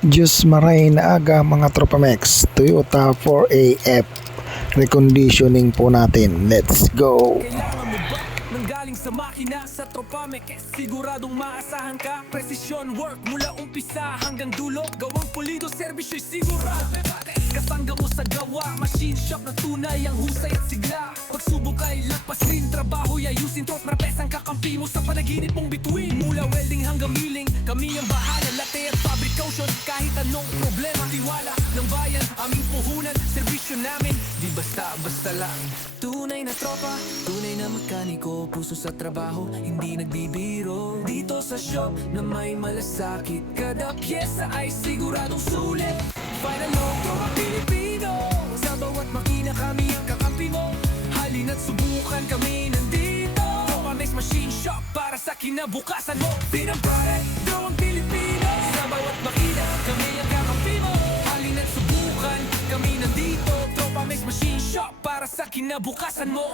Diyos maray na aga mga Tropamex, Toyota 4AF reconditioning po natin. Let's go! Kailangan mo ba nanggaling sa makina sa Tropamex? Siguradong maasahan ka. Precision work mula umpisa hanggang dulo. Gawang pulido, serbisyo'y sigurado. Kasangga mo sa gawa, machine shop na tunay ang husay at sigla. Pagsubok ay lagpasin, trabaho'y ayusin. Tropes ang kakampi mo sa panaginip mong bituin. Mula welding hanggang milling, kami ang bahala. Latte at fabrication, kahit anong problema. Tiwala ng bayan, aming puhunan. Serbisyo namin, di basta-basta lang. Tunay na tropa, tunay na mekaniko. Puso sa trabaho, hindi nagbibiro. Dito sa shop na may malasakit, kada pyesa ay siguradong sulit. Final logo ang Pilipino, sa bawat makina kami ang kakampi mo. Halina't subukan, kami nandito. Tropamex Machine Shop para sa kinabukasan mo. Pinang product, daw ang Pilipino, sa bawat makina kami ang kakampi mo. Halina't subukan, kami nandito. Tropamex Machine Shop para sa kinabukasan mo.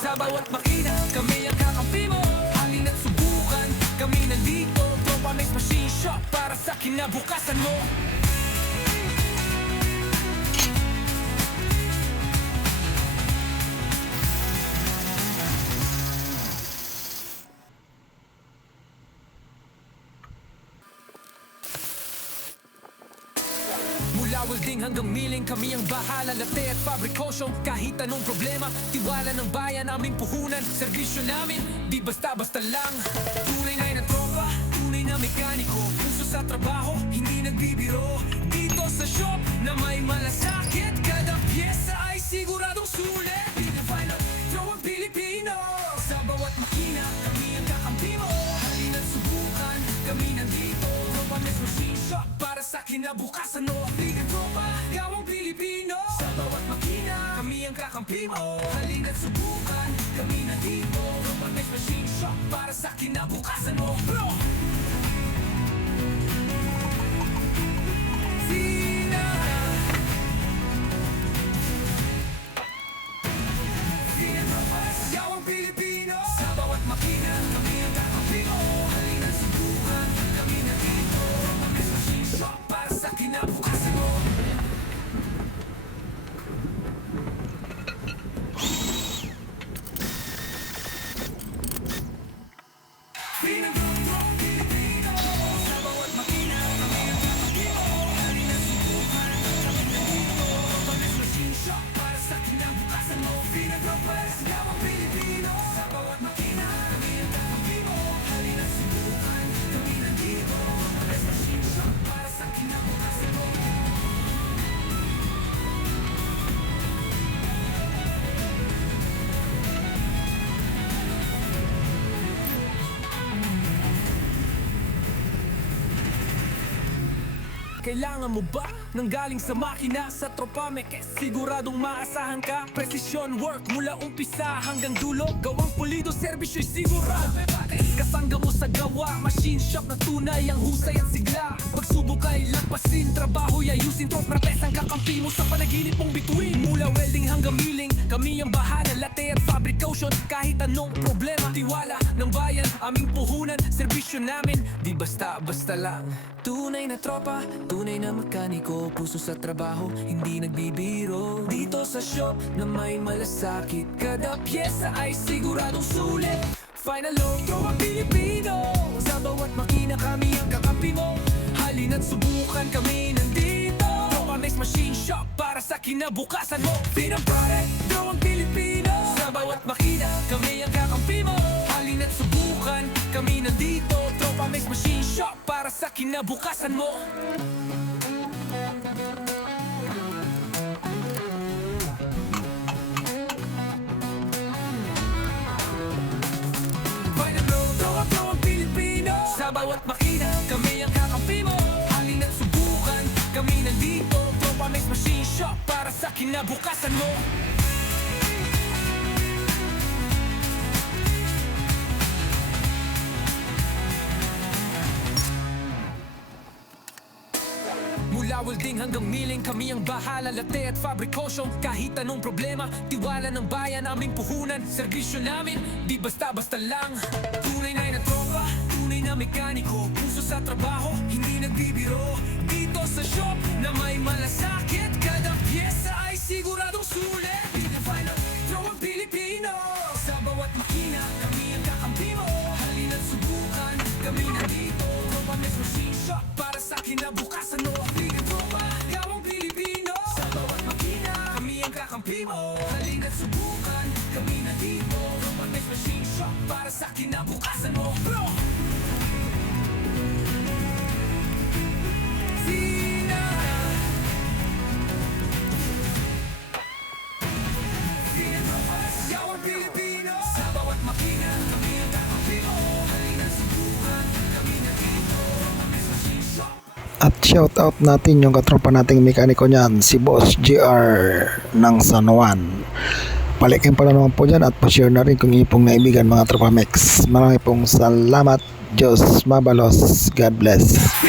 Sa bawat makina, kami ang kakampi mo. Halina't subukan, kami nandito. Tropamex Machine Shop para sa kinabukasan mo. Mula welding hanggang milling, kami ang bahala. Latte at fabrication, kahit anong problema. Tiwala ng bayan, aming puhunan. Serbisyo namin, di basta-basta lang. Tunay na tropa, tunay na mekaniko. Puso sa trabaho, hindi nagbibiro. Dito sa shop na may malasakit, kada pyesa ay siguradong sulit. Pinafine up, throw ang Pilipino. Sa bawat makina, kami ang kakampi mo. Halina't subukan, kami nandito. Tropamex Machine Shop para sa kinabukasan mo. Liga tropa, gawang Pilipino. Sa bawat makina, kami ang kakampi mo. Halina't subukan, kami nandito. Tropamex Machine Shop para sa kinabukasan mo. Bro! Sina! Sina tropa, gawang Pilipino. Sa bawat makina, kami ang kakampi mo. Halina't subukan, kami nandito. Tropamex Machine Shop para sa kinabukasan mo. Pinag-drone Pilipino. Sa bawat makina, kami ang kakampi mo. Halina't subukan, kami nandito. Tropamex Machine Shop para sa kinabukasan mo. Pinag-drone gawang Pilipino. Sa bawat makina, kami ang kakampi mo. Halina't subukan, kami nandito. Tropamex Machine Shop para sa kinabukasan mo. Kailangan mo ba nanggaling sa makina sa Tropamex? Siguradong maasahan ka. Precision work mula umpisa hanggang dulo. Gawang pulido, serbisyo'y sigurado. Kasangga mo sa gawa, machine shop na tunay ang husay at sigla. Pagsubok ay lagpasin, trabaho'y ayusin. Tropes ang kakampi mo sa panaginip mong bituin. Mula welding hanggang milling, kami ang bahala. Latte at fabrication, kahit anong problema. Tiwala ng bayan, aming puhunan. Serbisyo namin, di basta-basta lang. Tunay na tropa, tunay na mekaniko. Puso sa trabaho, hindi nagbibiro. Dito sa shop na may malasakit, kada pyesa ay siguradong sulit. Final logo ang Pilipino. Sa bawat makina kami ang kakampi mo. Halina't subukan, kami nandito. Tropamex Machine Shop para sa kinabukasan mo. Pinang product, daw ang Pilipino. Sa bawat makina kami ang kakampi mo. Halina't subukan, kami nandito. Tropamex Machine Shop para sa kinabukasan mo. Sa bawat makina, kami ang kakampi mo. Halina't subukan, kami nandito. Tropamex Machine Shop para sa kinabukasan mo. Mula welding welding hanggang milling, kami ang bahala, latte at fabrikosyo. Kahit anong problema, tiwala ng bayan, aming puhunan. Serbisyo namin, di basta-basta lang. Tunay na tropa, tunay na mekaniko. Puso sa trabaho, hindi nagbibiro. Dito sa shop na may malasakit, kada pyesa ay siguradong sulit. Pinafine ang tropang Pilipino. Sa bawat makina, kami ang kakampi mo. Halina't subukan, kami na dito. Tropa Mix Machine Shop, para sa kinabukasan mo. Bigyan tropa, gawang Pilipino. Sa bawat makina, kami ang kakampi mo. Halina't subukan, kami na dito. Tropa Mix Machine Shop, para sa kinabukasan mo. Bro! Sina Gawang Pilipino. Sa bawat makina, kami ang kakampi mo. Halina't subukan, kami na dito. Tropa Mix Machine Shop. At shoutout natin yung katropa nating mekaniko niyan, si Boss GR ng San Juan. Palikin pala naman po dyan at pa-share na rin kung ipong naibigan mga Tropa Mix. Marami pong salamat. Diyos mabalos. God bless.